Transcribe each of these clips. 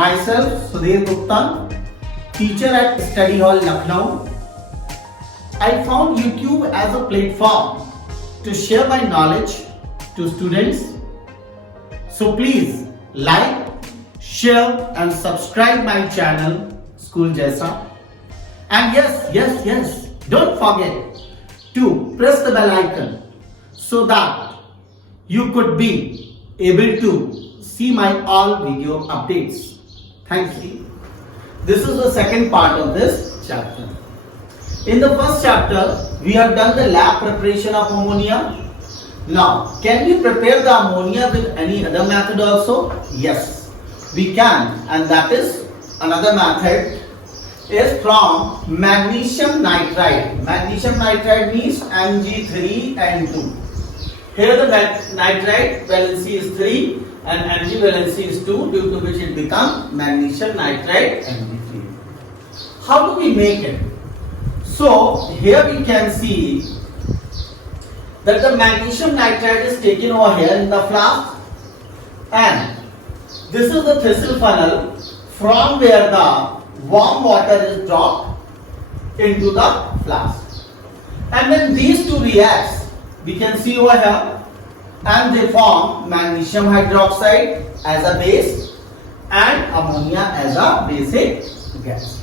Myself, Sudheer Gupta, teacher at Study Hall, Lucknow. I found YouTube as a platform to share my knowledge to students. So please like, share and subscribe my channel, School Jaisa. And yes, don't forget to press the bell icon so that you could be able to see my all video updates. Thank you. This is the second part of this chapter. In the first chapter, we have done the lab preparation of ammonia. Now, can we prepare the ammonia with any other method also? Yes, we can, and that is another method is from magnesium nitride. Magnesium nitride means Mg3 and 2. Here the nitride valency is 3 and Mg valency is 2, due to which it becomes magnesium nitride Mg3. How do we make it? So here we can see that the magnesium nitride is taken over here in the flask, and this is the thistle funnel from where the warm water is dropped into the flask. And when these two reacts, we can see over here, and they form magnesium hydroxide as a base and ammonia as a basic gas.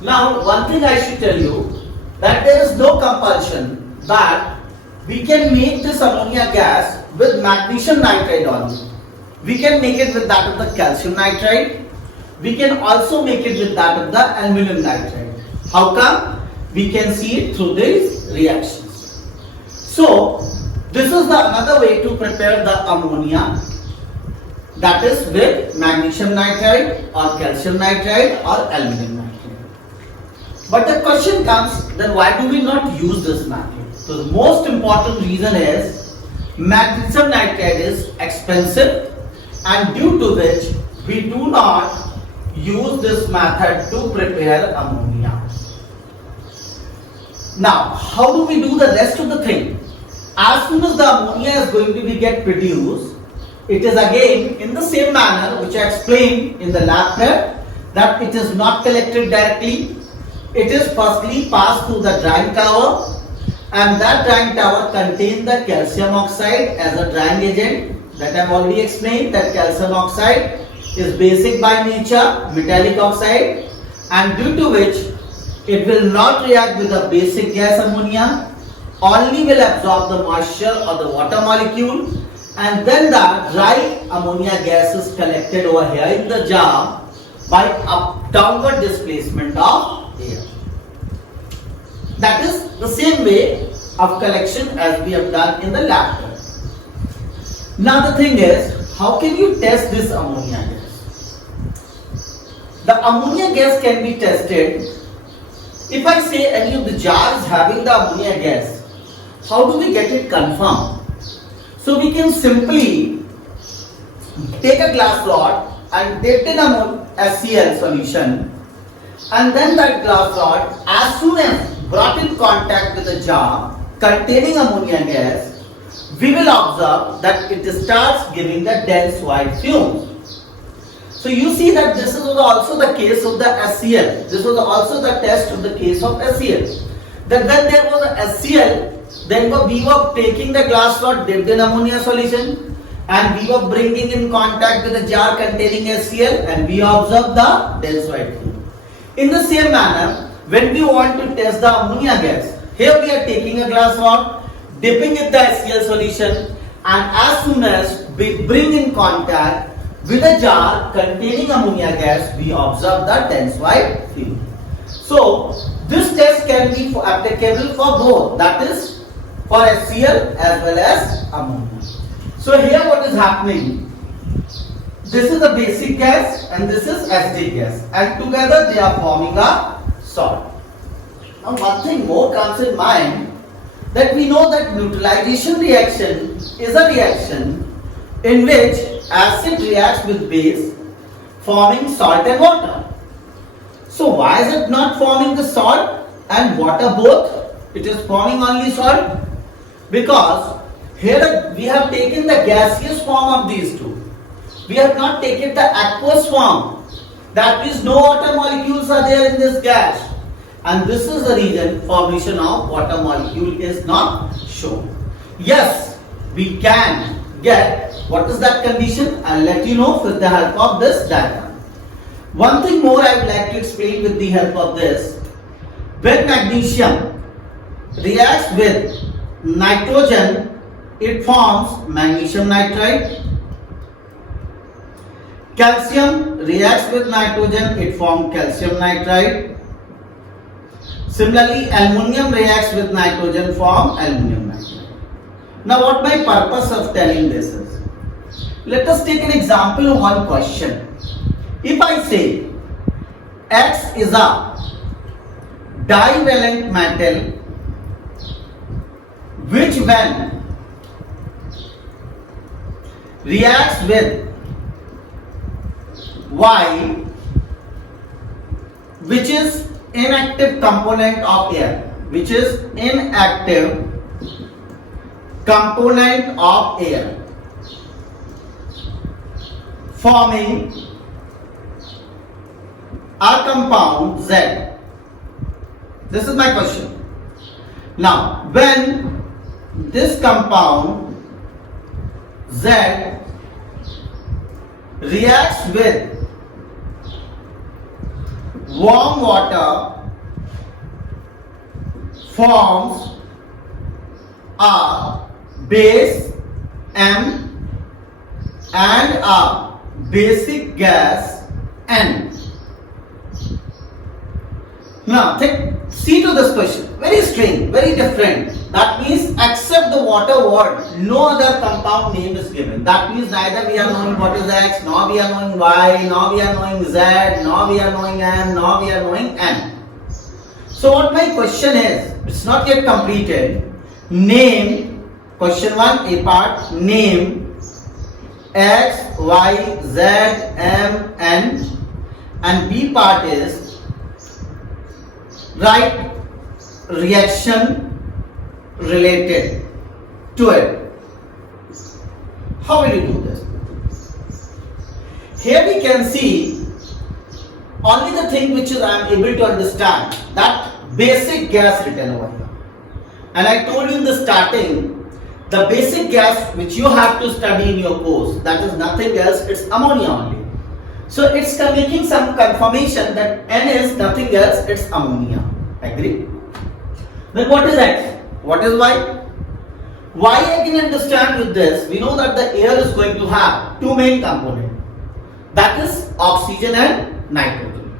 Now, one thing I should tell you, that there is no compulsion that we can make this ammonia gas with magnesium nitride only. We can make it with that of the calcium nitride. We can also make it with that of the aluminum nitride. How come? We can see it through these reactions. So, this is another way to prepare the ammonia, that is with magnesium nitride or calcium nitride or aluminum nitride. But the question comes, then why do we not use this method? So the most important reason is magnesium nitride is expensive, and due to which we do not use this method to prepare ammonia. Now, how do we do the rest of the thing? As soon as the ammonia is going to be get produced, it is again in the same manner which I explained in the lab prep, that it is not collected directly. It is firstly passed through the drying tower, and that drying tower contains the calcium oxide as a drying agent. That I have already explained, that calcium oxide is basic by nature, metallic oxide, and due to which it will not react with the basic gas ammonia, only will absorb the moisture or the water molecule, and then the dry ammonia gas is collected over here in the jar by downward displacement of air. That is the same way of collection as we have done in the lab. Now the thing is, how can you test this ammonia gas? The ammonia gas can be tested. If I say any of the jars having the ammonia gas, how do we get it confirmed? So we can simply take a glass rod and dip in HCl solution, and then that glass rod, as soon as brought in contact with a jar containing ammonia gas, we will observe that it starts giving the dense white fumes. So you see that this was also the case of the HCl. This was also the test of the case of HCl. That when there was a HCl, then we were taking the glass rod dipped in ammonia solution, and we were bringing in contact with a jar containing HCl, and we observed the dense white fume. In the same manner, when we want to test the ammonia gas, here we are taking a glass rod, dipping in the HCl solution, and as soon as we bring in contact with a jar containing ammonia gas, we observe the dense white fume. So this test can be applicable for both, that is for HCl as well as ammonia. So here what is happening, this is a basic gas and this is acidic gas, and together they are forming a salt. Now one thing more comes in mind, that we know that neutralization reaction is a reaction in which acid reacts with base, forming salt and water. So why is it not forming the salt and water both? It is forming only salt because here we have taken the gaseous form of these two. We have not taken the aqueous form. That means no water molecules are there in this gas. And this is the reason formation of water molecule is not shown. Yes, we can get, what is that condition? I'll let you know with the help of this diagram. One thing more I would like to explain with the help of this. When magnesium reacts with nitrogen, it forms magnesium nitride. Calcium reacts with nitrogen, it forms calcium nitride. Similarly, aluminum reacts with nitrogen, form aluminum nitride. Now, what my purpose of telling this is? Let us take an example of one question. If I say X is a divalent metal which when reacts with Y, which is inactive component of air, which is inactive component of air, forming a compound Z. This is my question. Now, when this compound Z reacts with warm water, forms a base M and a basic gas N. Now, see to this question. Very strange, very different. That means except the water word, no other compound name is given. That means neither we are knowing what is X, nor we are knowing Y, nor we are knowing Z, nor we are knowing M, nor we are knowing N. So what my question is, it's not yet completed. Name, question 1, A part, name X, Y, Z, M, N, and B part is write reaction related to it. How will you do this? Here we can see only the thing which is I am able to understand, that basic gas written over here. And I told you in the starting, the basic gas which you have to study in your course, that is nothing else, it's ammonia only. So it's making some confirmation that N is nothing else, it's ammonia. Agree? Then what is X? What is Y? Y I can understand with this. We know that the air is going to have two main components. That is oxygen and nitrogen.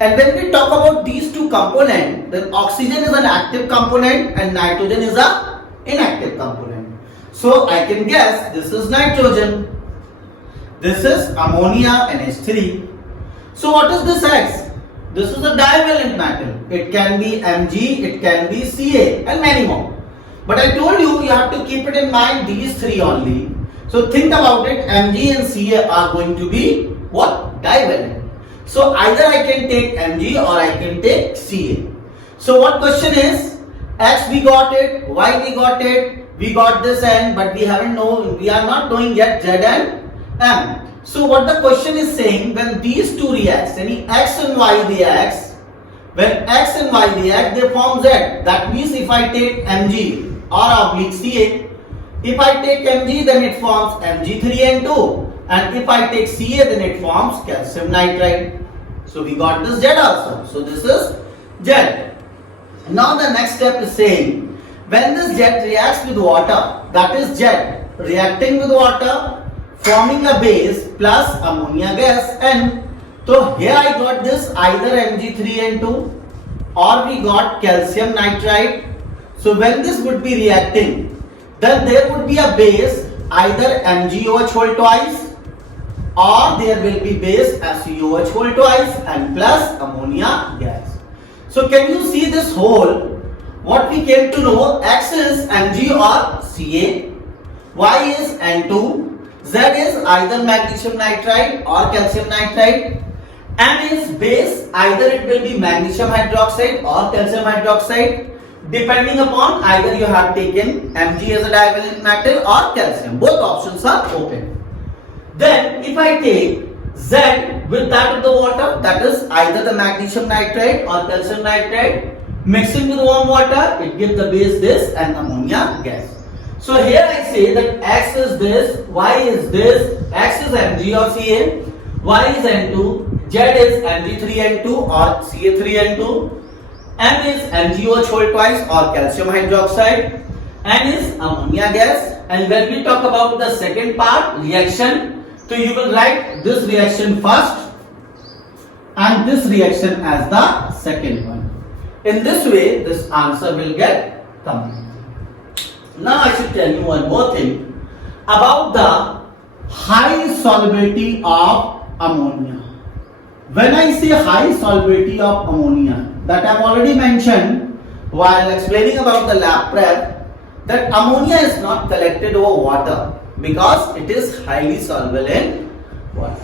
And when we talk about these two components, then oxygen is an active component and nitrogen is an inactive component. So I can guess this is nitrogen. This is ammonia NH3. So what is this X? This is a divalent metal. It can be Mg, it can be Ca, and many more. But I told you, you have to keep it in mind these three only. So think about it, Mg and Ca are going to be what? Divalent. So either I can take Mg or I can take Ca. So what question is? X we got it, Y we got it, we got this N, but we are not knowing yet Z and M. So what the question is saying, when these two reacts, any X and Y reacts, when X and Y react, they form Z. That means if I take Mg or oblique Ca, if I take Mg, then it forms Mg3N2, and if I take Ca, then it forms calcium nitride. So we got this Z also. So this is Z. Now the next step is saying, when this Z reacts with water, that is Z reacting with water, forming a base plus ammonia gas N. So here I got this either Mg3N2 or we got calcium nitride. So when this would be reacting, then there would be a base either MgOH whole twice or there will be base SuOH whole twice and plus ammonia gas. So can you see this whole? What we came to know, X is Mg or Ca, Y is N2, Z is either magnesium nitride or calcium nitride, M is base, either it will be magnesium hydroxide or calcium hydroxide, depending upon either you have taken Mg as a divalent metal or calcium. Both options are open. Then if I take Z with that of the water, that is either the magnesium nitrate or calcium nitrate, mixing with warm water, it gives the base this and ammonia gas. So here I say that X is this, Y is this, X is Mg or Ca, Y is N2, Z is Mg3N2 or Ca3N2, M is MgOH whole twice or calcium hydroxide, N is ammonia gas. And when we talk about the second part, reaction, so you will write this reaction first and this reaction as the second one. In this way, this answer will get complete. Now I should tell you one more thing about the high solubility of ammonia. When I say high solubility of ammonia, that I have already mentioned while explaining about the lab prep, that ammonia is not collected over water because it is highly soluble in water.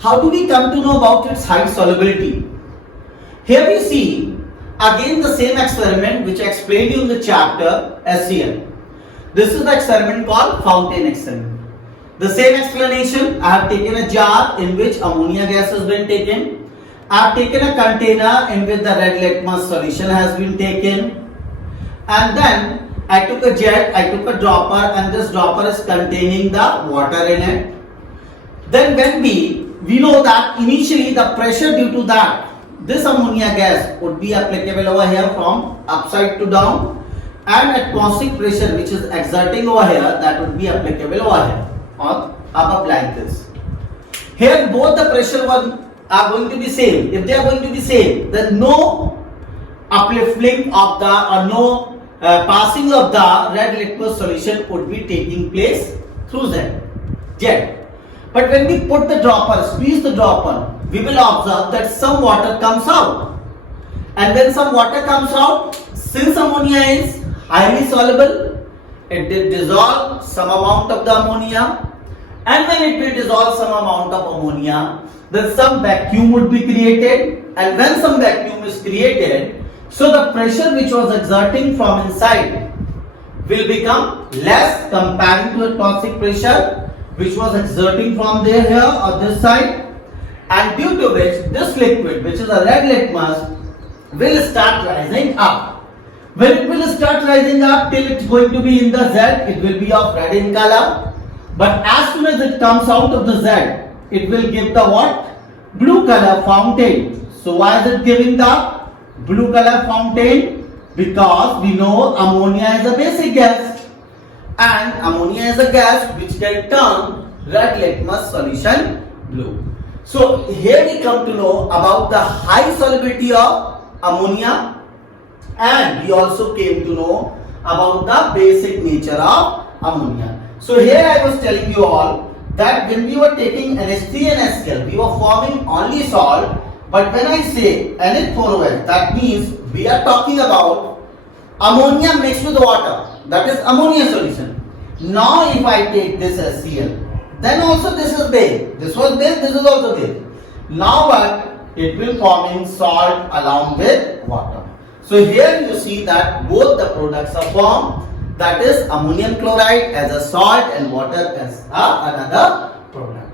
How do we come to know about its high solubility? Here we see again the same experiment which I explained you in the chapter SCL. This is the experiment called fountain experiment. The same explanation, I have taken a jar in which ammonia gas has been taken. I have taken a container in which the red litmus solution has been taken, and then I took a jet, I took a dropper, and this dropper is containing the water in it. Then when we know that initially the pressure due to that, this ammonia gas would be applicable over here from upside to down, and atmospheric pressure which is exerting over here, that would be applicable over here or above like this. Here both the pressure are going to be same. If they are going to be same, then no uplifting of the or no passing of the red litmus solution would be taking place through jet. But when we put the dropper, squeeze the dropper, we will observe that some water comes out. And when some water comes out, since ammonia is highly soluble, it will dissolve some amount of the ammonia. And when it will dissolve some amount of ammonia, then some vacuum would be created. And when some vacuum is created, so the pressure which was exerting from inside will become less comparing to atmospheric pressure which was exerting from there here or this side, and due to which this liquid, which is a red litmus, will start rising up. When it will start rising up till it's going to be in the Z, it will be of red in color. But as soon as it comes out of the Z, it will give the what? Blue color fountain. So why is it giving the blue color fountain? Because we know ammonia is a basic gas, and ammonia is a gas which can turn red litmus solution blue. So here we come to know about the high solubility of ammonia, and we also came to know about the basic nature of ammonia. So here I was telling you all that when we were taking NH3 and HCl, we were forming only salt. But when I say NH4OH, that means we are talking about ammonia mixed with water. That is ammonia solution. Now if I take this HCl, then also this is base. This was base, this is also base. Now what? It will forming salt along with water. So here you see that both the products are formed. That is ammonium chloride as a salt and water as another product.